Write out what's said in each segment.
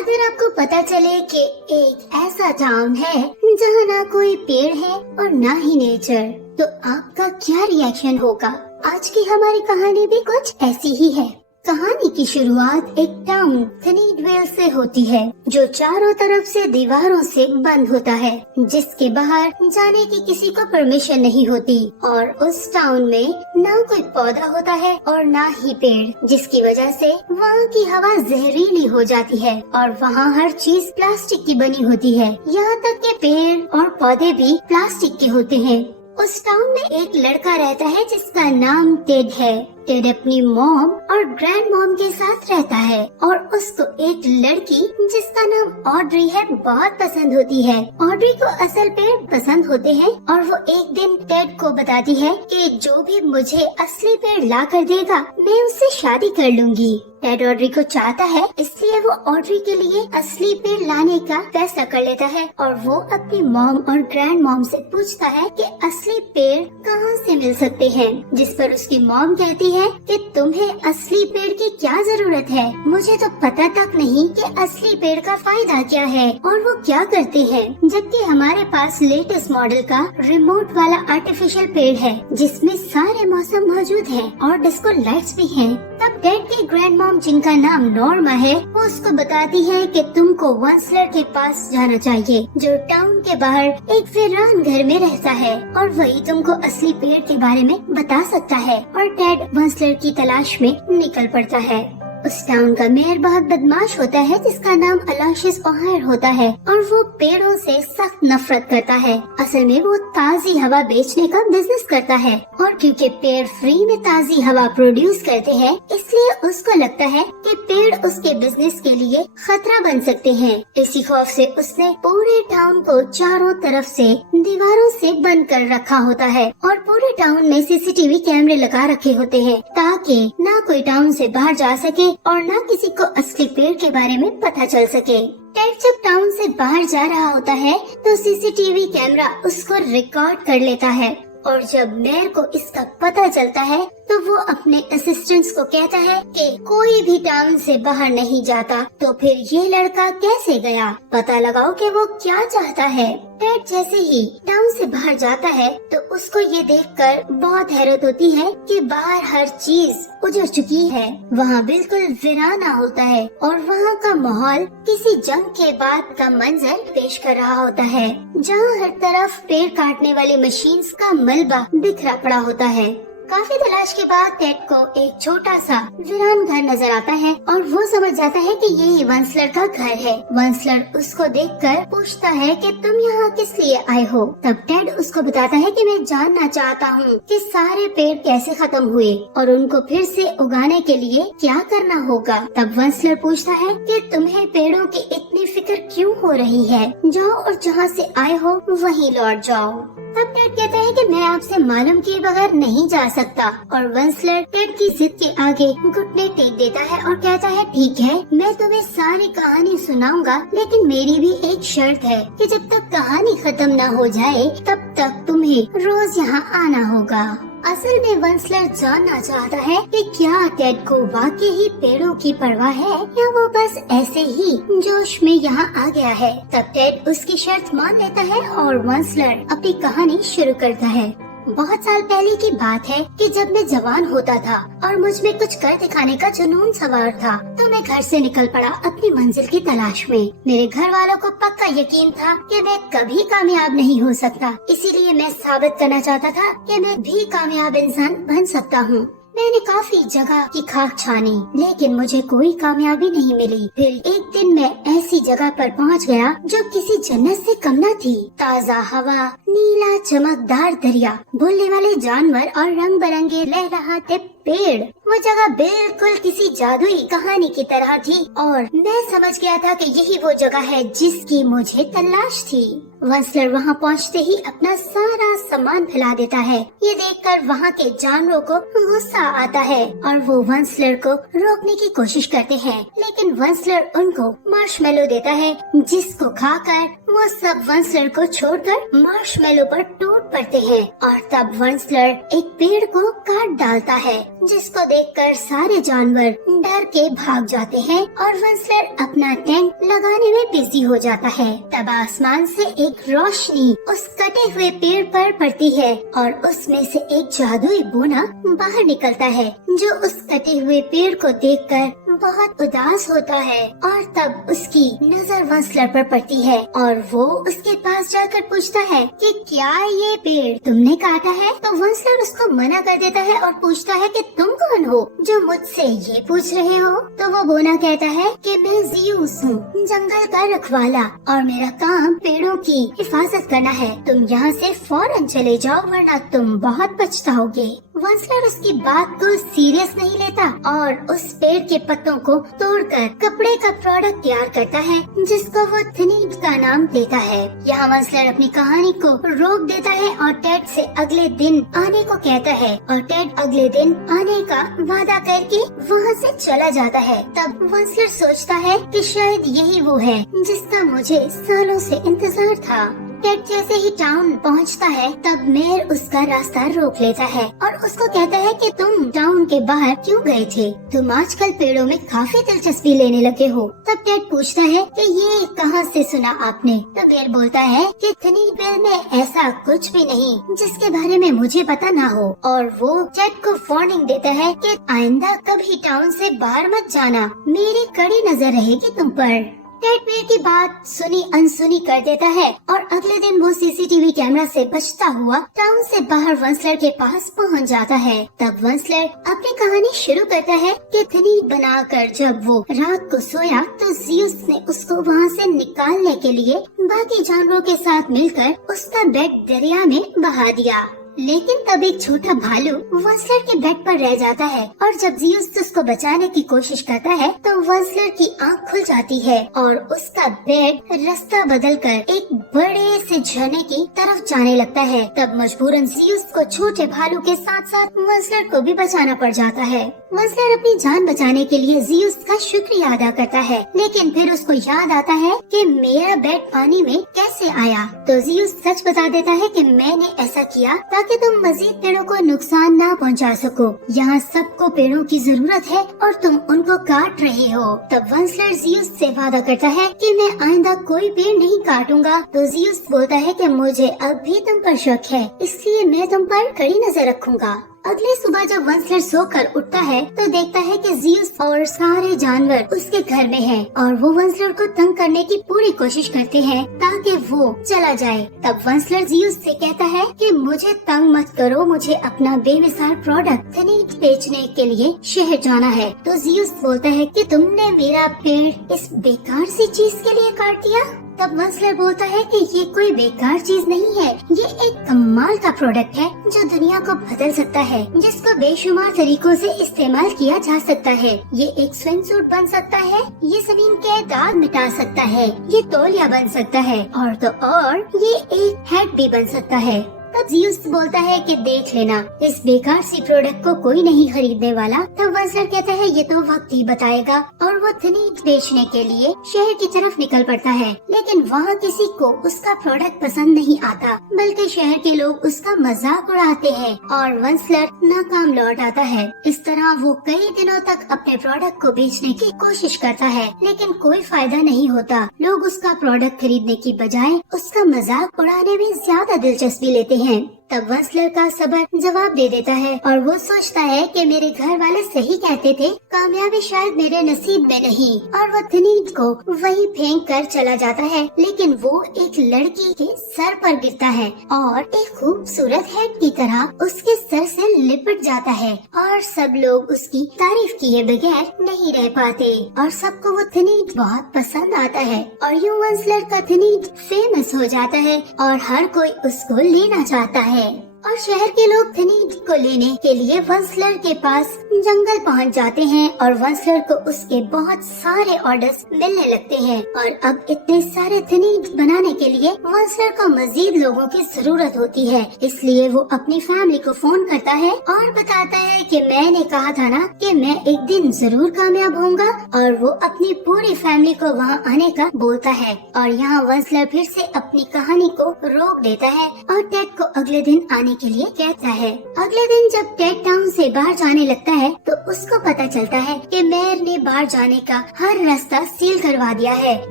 अगर आपको पता चले कि एक ऐसा टाउन है जहाँ ना कोई पेड़ है और ना ही नेचर, तो आपका क्या रिएक्शन होगा? आज की हमारी कहानी भी कुछ ऐसी ही है। कहानी की शुरुआत एक टाउन थनीडवेल से होती है, जो चारों तरफ से दीवारों से बंद होता है, जिसके बाहर जाने की किसी को परमिशन नहीं होती। और उस टाउन में ना कोई पौधा होता है और ना ही पेड़, जिसकी वजह से वहाँ की हवा जहरीली हो जाती है और वहाँ हर चीज प्लास्टिक की बनी होती है। यहाँ तक कि पेड़ और पौधे भी प्लास्टिक के होते हैं। उस टाउन में एक लड़का रहता है जिसका नाम टेड है। टेड अपनी मॉम और ग्रैंड मॉम के साथ रहता है और उसको एक लड़की जिसका नाम ऑड्री है बहुत पसंद होती है। ऑड्री को असल पेड़ पसंद होते हैं और वो एक दिन टेड को बताती है कि जो भी मुझे असली पेड़ ला कर देगा मैं उससे शादी कर लूंगी। टेड ऑड्री को चाहता है, इसलिए वो ऑड्री के लिए असली पेड़ लाने का फैसला कर लेता है और वो अपनी मॉम और ग्रैंड मॉम से पूछता है कि असली पेड़ कहाँ से मिल सकते हैं, जिस पर उसकी मॉम कहती है कि तुम्हें असली पेड़ की क्या जरूरत है, मुझे तो पता तक नहीं कि असली पेड़ का फायदा क्या है और वो क्या करते हैं, जबकि हमारे पास लेटेस्ट मॉडल का रिमोट वाला आर्टिफिशियल पेड़ है जिसमें सारे मौसम मौजूद हैं और डिस्को लाइट्स भी हैं। तब टेड की ग्रैंड मॉम, जिनका नाम नॉर्मा है, वो उसको बताती है कि तुमको वंसलर के पास जाना चाहिए, जो टाउन के बाहर एक वीरान घर में रहता है और वही तुमको असली पेड़ के बारे में बता सकता है। और टेड वंसलर की तलाश में निकल पड़ता है। उस टाउन का मेयर बहुत बदमाश होता है जिसका नाम अलोयसियस ओहायर होता है और वो पेड़ों से सख्त नफरत करता है। असल में वो ताजी हवा बेचने का बिजनेस करता है और क्योंकि पेड़ फ्री में ताजी हवा प्रोड्यूस करते हैं, इसलिए उसको लगता है कि पेड़ उसके बिजनेस के लिए खतरा बन सकते हैं। इसी खौफ से उसने पूरे टाउन को चारों तरफ से दीवारों से बंद कर रखा होता है और पूरे टाउन में सीसीटीवी कैमरे लगा रखे होते हैं ताकि ना कोई टाउन से बाहर जा सके और न किसी को असली पेड़ के बारे में पता चल सके। टेड जब टाउन से बाहर जा रहा होता है तो सीसीटीवी कैमरा उसको रिकॉर्ड कर लेता है और जब मेयर को इसका पता चलता है तो वो अपने असिस्टेंट्स को कहता है कि कोई भी टाउन से बाहर नहीं जाता, तो फिर ये लड़का कैसे गया, पता लगाओ कि वो क्या चाहता है। टेड जैसे ही टाउन से बाहर जाता है तो उसको ये देखकर बहुत हैरत होती है कि बाहर हर चीज उजड़ चुकी है, वहाँ बिल्कुल वीराना होता है और वहाँ का माहौल किसी जंग के बाद का मंजर पेश कर रहा होता है, जहाँ हर तरफ पेड़ काटने वाली मशीन्स का मलबा बिखरा पड़ा होता है। काफी तलाश के बाद टेड को एक छोटा सा वीरान घर नजर आता है और वो समझ जाता है कि यही वंसलर का घर है। वंसलर उसको देखकर पूछता है कि तुम यहाँ किस लिए आए हो। तब टेड उसको बताता है कि मैं जानना चाहता हूँ कि सारे पेड़ कैसे खत्म हुए और उनको फिर से उगाने के लिए क्या करना होगा। तब वंसलर पूछता है कि तुम्हें पेड़ों की इतनी फिक्र क्यों हो रही है, जाओ और जहाँ से आए हो वहीं लौट जाओ। तब टेड कहता है कि मैं आपसे मालूम किए बगैर नहीं जा सकता और वंसलर टेड की जिद के आगे घुटने टेक देता है और कहता है ठीक है, मैं तुम्हें सारी कहानी सुनाऊंगा, लेकिन मेरी भी एक शर्त है कि जब तक कहानी खत्म न हो जाए तब तक तुम्हें रोज यहाँ आना होगा। असल में वंसलर जानना चाहता है कि क्या टेड को वाकई ही पेड़ों की परवाह है या वो बस ऐसे ही जोश में यहाँ आ गया है। तब टेड उसकी शर्त मान लेता है और वंसलर अपनी कहानी शुरू करता है। बहुत साल पहले की बात है कि जब मैं जवान होता था और मुझ में कुछ कर दिखाने का जुनून सवार था, तो मैं घर से निकल पड़ा अपनी मंजिल की तलाश में। मेरे घर वालों को पक्का यकीन था कि मैं कभी कामयाब नहीं हो सकता, इसीलिए मैं साबित करना चाहता था कि मैं भी कामयाब इंसान बन सकता हूँ। मैंने काफी जगह की खाक छानी, लेकिन मुझे कोई कामयाबी नहीं मिली। फिर एक दिन मैं ऐसी जगह पर पहुंच गया जो किसी जन्नत से कम न थी। ताज़ा हवा, नीला चमकदार दरिया, बोलने वाले जानवर और रंग बिरंगे लहराते पेड़। वो जगह बिल्कुल किसी जादुई कहानी की तरह थी और मैं समझ गया था कि यही वो जगह है जिसकी मुझे तलाश थी। वंसलर वहाँ पहुँचते ही अपना सारा सामान फैला देता है। ये देखकर वहाँ के जानवरों को गुस्सा आता है और वो वंसलर को रोकने की कोशिश करते हैं, लेकिन वंसलर उनको मार्शमेलो देता है, जिसको खाकर वो सब वंसलर को छोड़कर मार्शमेलो पर टूट पड़ते हैं। और तब वंसलर एक पेड़ को काट डालता है, जिसको देखकर सारे जानवर डर के भाग जाते हैं और वंसलर अपना टेंट लगाने में बिजी हो जाता है। तब आसमान से एक रोशनी उस कटे हुए पेड़ पर पड़ती है और उसमें से एक जादुई बोना बाहर निकलता है, जो उस कटे हुए पेड़ को देखकर बहुत उदास होता है। और तब उसकी नजर वंसलर पर पड़ती है और वो उसके पास जाकर पूछता है कि क्या ये पेड़ तुमने काटा है? तो वंसलर उसको मना कर देता है और पूछता है कि तुम कौन हो जो मुझसे ये पूछ रहे हो? तो वो बोना कहता है कि मैं ज़ियस हूँ, जंगल का रखवाला, और मेरा काम पेड़ों की हिफाजत करना है। तुम यहाँ से फौरन चले जाओ वरना तुम बहुत पछताओगे। वंसलर उसकी बात को सीरियस नहीं लेता और उस पेड़ के पत्तों को तोड़कर कपड़े का प्रोडक्ट तैयार करता है, जिसको वो थनीट का नाम देता है। यहाँ वंसलर अपनी कहानी को रोक देता है और टेड से अगले दिन आने को कहता है और टेड अगले दिन आने का वादा करके वहाँ से चला जाता है। तब वंसलर सोचता है कि शायद यही वो है जिसका मुझे सालों से इंतजार था। टेड जैसे ही टाउन पहुंचता है तब मेयर उसका रास्ता रोक लेता है और उसको कहता है कि तुम टाउन के बाहर क्यों गए थे? तुम आजकल पेड़ों में काफी दिलचस्पी लेने लगे हो। तब टेड पूछता है कि ये कहाँ से सुना आपने? तो मेयर बोलता है कि थनीवेल में ऐसा कुछ भी नहीं जिसके बारे में मुझे पता ना हो, और वो टेड को वार्निंग देता है कि आइंदा कभी टाउन से बाहर मत जाना, मेरी कड़ी नजर रहेगी तुम पर। टेड मेयर की बात सुनी अनसुनी कर देता है और अगले दिन वो सीसीटीवी कैमरा से बचता हुआ टाउन से बाहर वंसलर के पास पहुंच जाता है। तब वंसलर अपनी कहानी शुरू करता है कि थनीट बनाकर जब वो रात को सोया तो ज़ियस ने उसको वहाँ से निकालने के लिए बाकी जानवरों के साथ मिलकर उसका बेड दरिया में बहा दिया। लेकिन तब एक छोटा भालू वंसलर के बेड पर रह जाता है और जब ज़ियस उसको बचाने की कोशिश करता है तो वंसलर की आंख खुल जाती है और उसका बेड रास्ता बदलकर एक बड़े से झरने की तरफ जाने लगता है। तब मजबूरन ज़ियस को छोटे भालू के साथ साथ वंसलर को भी बचाना पड़ जाता है। वंसलर अपनी जान बचाने के लिए ज़ियस का शुक्रिया अदा करता है, लेकिन फिर उसको याद आता है कि मेरा बेड पानी में कैसे आया। तो ज़ियस सच बता देता है कि मैंने ऐसा किया ताकि तुम मजीद पेड़ों को नुकसान ना पहुंचा सको। यहाँ सबको पेड़ों की जरूरत है और तुम उनको काट रहे हो। तब वंसलर ज़ियस से वादा करता है कि मैं आइंदा कोई पेड़ नहीं काटूंगा। तो ज़ियस बोलता है कि मुझे अब भी तुम पर शक है, इसलिए मैं तुम पर कड़ी नजर रखूंगा। अगली सुबह जब वंसलर सोकर उठता है तो देखता है कि ज़ियस और सारे जानवर उसके घर में हैं और वो वंसलर को तंग करने की पूरी कोशिश करते हैं ताकि वो चला जाए। तब वंसलर ज़ियस से कहता है कि मुझे तंग मत करो, मुझे अपना बेमिसाल प्रोडक्ट थनीट बेचने के लिए शहर जाना है। तो ज़ियस बोलता है कि तुमने मेरा पेड़ इस बेकार सी चीज के लिए काट दिया। तब वंसलर बोलता है कि ये कोई बेकार चीज नहीं है, ये एक कमाल का प्रोडक्ट है जो दुनिया को बदल सकता है, जिसको बेशुमार तरीकों से इस्तेमाल किया जा सकता है। ये एक स्विम सूट बन सकता है, ये जमीन के दाग मिटा सकता है, ये तौलिया बन सकता है और तो और ये एक हैट भी बन सकता है। तब ज़ियस बोलता है कि देख लेना, इस बेकार सी प्रोडक्ट को कोई नहीं खरीदने वाला। तब वंसलर कहता है ये तो वक्त ही बताएगा और वो थनीट बेचने के लिए शहर की तरफ निकल पड़ता है। लेकिन वहाँ किसी को उसका प्रोडक्ट पसंद नहीं आता, बल्कि शहर के लोग उसका मजाक उड़ाते हैं और वंसलर नाकाम लौट आता है। इस तरह वो कई दिनों तक अपने प्रोडक्ट को बेचने की कोशिश करता है, लेकिन कोई फायदा नहीं होता। लोग उसका प्रोडक्ट खरीदने की बजाय उसका मजाक उड़ाने में ज्यादा दिलचस्पी लेते हैं। तब वंसलर का सबर जवाब दे देता है और वो सोचता है कि मेरे घर वाले सही कहते थे, कामयाबी शायद मेरे नसीब में नहीं, और वो थनीट को वही फेंक कर चला जाता है। लेकिन वो एक लड़की के सर पर गिरता है और एक खूबसूरत हेड की तरह उसके सर से लिपट जाता है और सब लोग उसकी तारीफ किए बगैर नहीं रह पाते और सबको वो थनीट बहुत पसंद आता है और यूं वंसलर का थनीट फेमस हो जाता है और हर कोई उसको लेना चाहता है। और शहर के लोग थनीट को लेने के लिए वंसलर के पास जंगल पहुंच जाते हैं और वंसलर को उसके बहुत सारे ऑर्डर्स मिलने लगते हैं और अब इतने सारे थनीट बनाने के लिए वंसलर को मजीद लोगों की जरूरत होती है। इसलिए वो अपनी फैमिली को फोन करता है और बताता है कि मैंने कहा था ना कि मैं एक दिन जरूर कामयाब होऊंगा, और वो अपनी पूरी फैमिली को वहाँ आने का बोलता है। और यहाँ वंसलर फिर से अपनी कहानी को रोक देता है और टेड को अगले दिन आने आने के लिए कहता है। अगले दिन जब टेड टाउन से बाहर जाने लगता है तो उसको पता चलता है कि मेयर ने बाहर जाने का हर रास्ता सील करवा दिया है,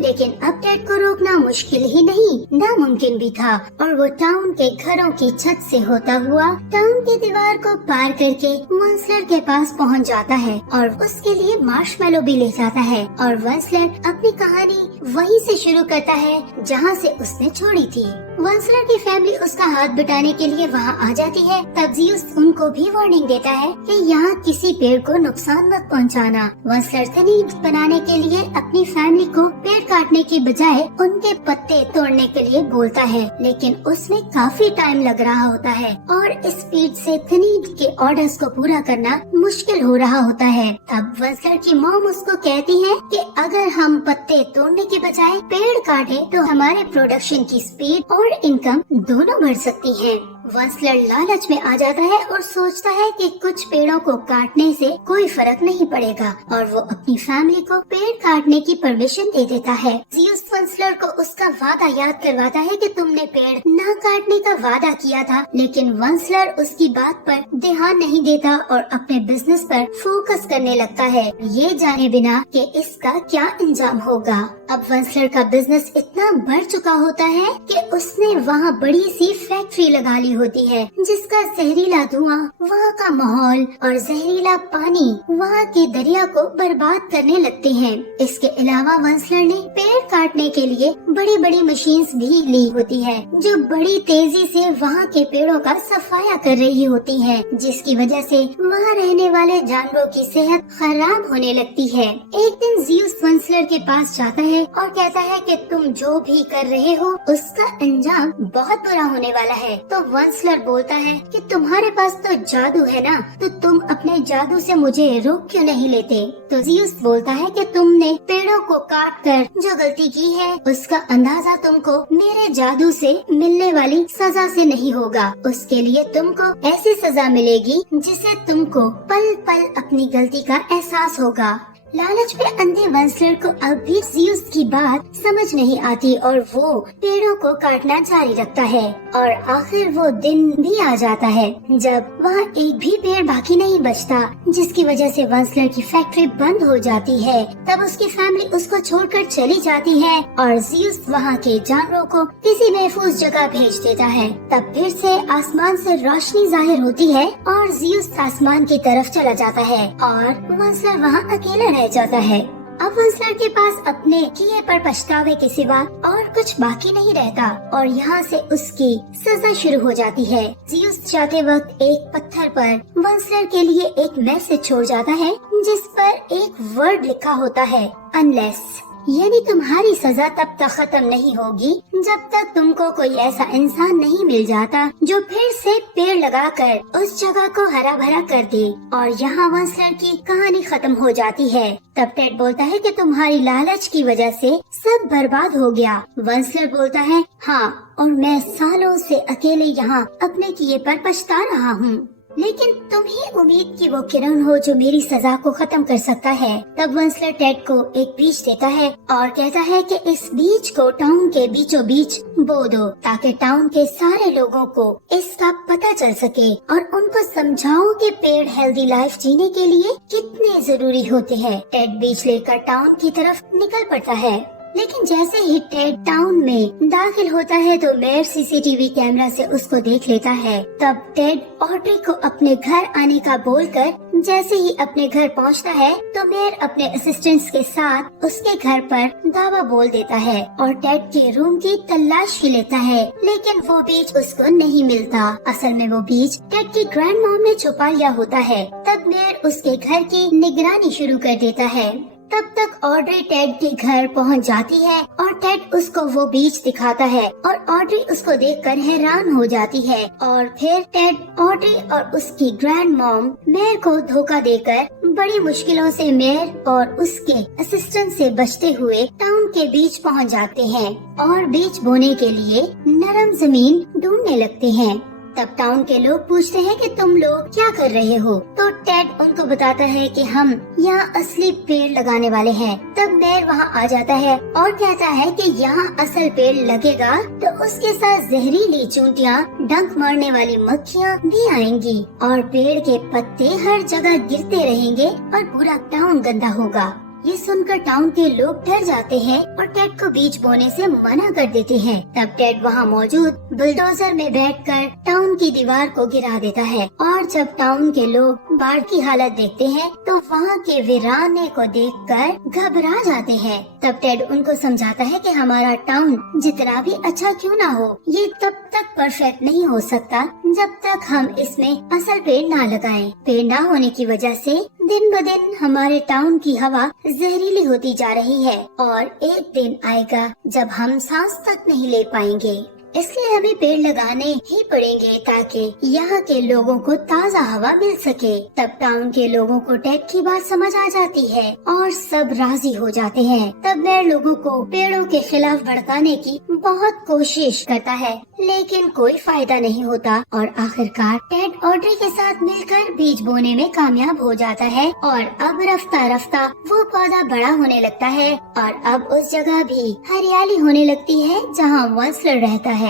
लेकिन अब टेड को रोकना मुश्किल ही नहीं नामुमकिन भी था और वो टाउन के घरों की छत से होता हुआ टाउन की दीवार को पार करके वंसलर के पास पहुंच जाता है और उसके लिए मार्शमेलो भी ले जाता है और वंसलर अपनी कहानी वहीं से शुरू करता है जहां से उसने छोड़ी थी। वंसलर की फैमिली उसका हाथ बटाने के लिए वहां आ जाती है। तब ज़ीउस उनको भी वार्निंग देता है कि यहाँ किसी पेड़ को नुकसान मत पहुँचाना। वंसलर थनीड बनाने के लिए अपनी फैमिली को पेड़ काटने की बजाय उनके पत्ते तोड़ने के लिए बोलता है, लेकिन उसमें काफी टाइम लग रहा होता है और इस स्पीड से थनीड के ऑर्डर्स को पूरा करना मुश्किल हो रहा होता है। तब वंसलर की मॉम उसको कहती है कि अगर हम पत्ते तोड़ने के बजाय पेड़ काटे तो हमारे प्रोडक्शन की स्पीड और इनकम दोनों बढ़ सकती है। वंसलर लालच में आ जाता है और सोचता है कि कुछ पेड़ों को काटने से कोई फर्क नहीं पड़ेगा और वो अपनी फैमिली को पेड़ काटने की परमिशन दे देता है। ज़ीउस वंसलर को उसका वादा याद करवाता है कि तुमने पेड़ न काटने का वादा किया था, लेकिन वंसलर उसकी बात पर ध्यान नहीं देता और अपने बिजनेस पर फोकस करने लगता है, ये जाने बिना कि इसका क्या अंजाम होगा। अब वंसलर का बिजनेस इतना बढ़ चुका होता है कि उसने वहाँ बड़ी सी फैक्ट्री लगा ली होती है जिसका जहरीला धुआं वहाँ का माहौल और जहरीला पानी वहाँ के दरिया को बर्बाद करने लगते हैं। इसके अलावा वंसलर ने पेड़ काटने के लिए बड़ी बड़ी मशीन्स भी ली होती है जो बड़ी तेजी से वहाँ के पेड़ों का सफाया कर रही होती है, जिसकी वजह से वहाँ रहने वाले जानवरों की सेहत खराब होने लगती है। एक दिन ज़ीउस वंसलर के पास जाता है और कहता है कि तुम जो भी कर रहे हो उसका अंजाम बहुत बुरा होने वाला है। तो वंसलर बोलता है कि तुम्हारे पास तो जादू है ना, तो तुम अपने जादू से मुझे रोक क्यों नहीं लेते। तो ज़ीउस बोलता है कि तुमने पेड़ों को काट कर जो गलती की है उसका अंदाजा तुमको मेरे जादू से मिलने वाली सजा से नहीं होगा। उसके लिए तुमको ऐसी सजा मिलेगी जिसे तुमको पल पल अपनी गलती का एहसास होगा। लालच में अंधे वंसलर को अब भी ज़ीउस की बात समझ नहीं आती और वो पेड़ों को काटना जारी रखता है और आखिर वो दिन भी आ जाता है जब वहाँ एक भी पेड़ बाकी नहीं बचता, जिसकी वजह से वंसलर की फैक्ट्री बंद हो जाती है। तब उसकी फैमिली उसको छोड़कर चली जाती है और ज़ीउस वहाँ के जानवरों को किसी महफूज जगह भेज देता है। तब फिर से आसमान से रोशनी जाहिर होती है और ज़ीउस आसमान की तरफ चला जाता है और वंसलर वहाँ अकेला जाता है। अब वंसलर के पास अपने किए पर पछतावे के सिवा और कुछ बाकी नहीं रहता और यहाँ से उसकी सजा शुरू हो जाती है। ज़ीउस जाते वक्त एक पत्थर पर वंसलर के लिए एक मैसेज छोड़ जाता है जिस पर एक वर्ड लिखा होता है, अनलेस, यानी तुम्हारी सजा तब तक खत्म नहीं होगी जब तक तुमको कोई ऐसा इंसान नहीं मिल जाता जो फिर से पेड़ लगाकर उस जगह को हरा भरा कर दे। और यहाँ वंसलर की कहानी खत्म हो जाती है। तब टेड बोलता है कि तुम्हारी लालच की वजह से सब बर्बाद हो गया। वंसलर बोलता है, हाँ, और मैं सालों से अकेले यहाँ अपने किए पर पछता रहा हूँ, लेकिन तुम ही उम्मीद की वो किरण हो जो मेरी सजा को खत्म कर सकता है। तब वंसलर टेड को एक बीज देता है और कहता है कि इस बीज को टाउन के बीचों बीच बो दो ताकि टाउन के सारे लोगों को इसका पता चल सके और उनको समझाओ कि पेड़ हेल्दी लाइफ जीने के लिए कितने जरूरी होते हैं। टेड बीज लेकर टाउन की तरफ निकल पड़ता है, लेकिन जैसे ही टेड टाउन में दाखिल होता है तो मेयर सीसीटीवी कैमरा से उसको देख लेता है। तब टेड ऑड्री को अपने घर आने का बोलकर जैसे ही अपने घर पहुंचता है तो मेयर अपने असिस्टेंट्स के साथ उसके घर पर दावा बोल देता है और टेड के रूम की तलाशी लेता है, लेकिन वो बीज उसको नहीं मिलता। असल में वो बीज टेड की ग्रैंड मॉम ने छुपा लिया होता है। तब मेयर उसके घर की निगरानी शुरू कर देता है। तब तक ऑड्री टेड के घर पहुंच जाती है और टेड उसको वो बीज दिखाता है और ऑड्री उसको देखकर हैरान हो जाती है। और फिर टेड ऑड्री और उसकी ग्रैंड मॉम मेयर को धोखा देकर बड़ी मुश्किलों से मेयर और उसके असिस्टेंट से बचते हुए टाउन के बीच पहुंच जाते हैं और बीज बोने के लिए नरम जमीन ढूंढने लगते हैं। तब टाउन के लोग पूछते हैं कि तुम लोग क्या कर रहे हो। तो टेड उनको बताता है कि हम यहाँ असली पेड़ लगाने वाले हैं। तब बेर वहाँ आ जाता है और कहता है कि यहाँ असल पेड़ लगेगा तो उसके साथ जहरीली चूंटियाँ, डंक मारने वाली मक्खियाँ भी आएंगी और पेड़ के पत्ते हर जगह गिरते रहेंगे और पूरा टाउन गंदा होगा। ये सुनकर टाउन के लोग डर जाते हैं और टेड को बीज बोने से मना कर देते हैं। तब टेड वहाँ मौजूद बुलडोजर में बैठकर टाउन की दीवार को गिरा देता है और जब टाउन के लोग बाढ़ की हालत देखते हैं तो वहाँ के वीराने को देखकर घबरा जाते हैं। तब टेड उनको समझाता है कि हमारा टाउन जितना भी अच्छा क्यों ना हो, ये तब तक परफेक्ट नहीं हो सकता जब तक हम इसमें असल पेड़ ना लगाएं। पेड़ ना होने की वजह से दिन ब दिन हमारे टाउन की हवा जहरीली होती जा रही है और एक दिन आएगा जब हम सांस तक नहीं ले पाएंगे। इसलिए हमें पेड़ लगाने ही पड़ेंगे ताकि यहाँ के लोगों को ताज़ा हवा मिल सके। तब टाउन के लोगों को टेड की बात समझ आ जाती है और सब राजी हो जाते हैं। तब बेर लोगों को पेड़ों के खिलाफ भड़काने की बहुत कोशिश करता है लेकिन कोई फायदा नहीं होता और आखिरकार टेड ऑड्री के साथ मिलकर बीज बोने में कामयाब हो जाता है और अब रफ्ता रफ्ता वो पौधा बड़ा होने लगता है और अब उस जगह भी हरियाली होने लगती है जहाँ वंसलर रहता है।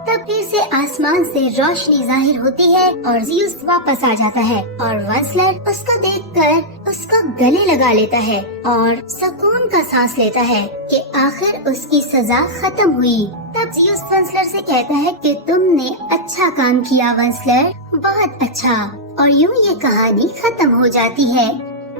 तब फिर से आसमान से रोशनी जाहिर होती है और ज़ियुस वापस आ जाता है और वंसलर उसको देखकर उसको गले लगा लेता है और सुकून का सांस लेता है कि आखिर उसकी सजा खत्म हुई। तब ज़ियुस वंसलर से कहता है कि तुमने अच्छा काम किया वंसलर, बहुत अच्छा। और यूँ ये कहानी खत्म हो जाती है।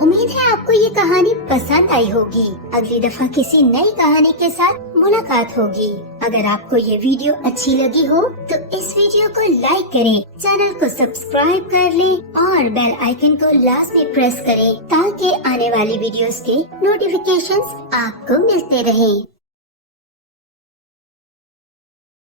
उम्मीद है आपको ये कहानी पसंद आई होगी। अगली दफा किसी नई कहानी के साथ मुलाकात होगी। अगर आपको ये वीडियो अच्छी लगी हो तो इस वीडियो को लाइक करें, चैनल को सब्सक्राइब कर लें और बेल आइकन को लाजमी प्रेस करें ताकि आने वाली वीडियोस के नोटिफिकेशंस आपको मिलते रहें।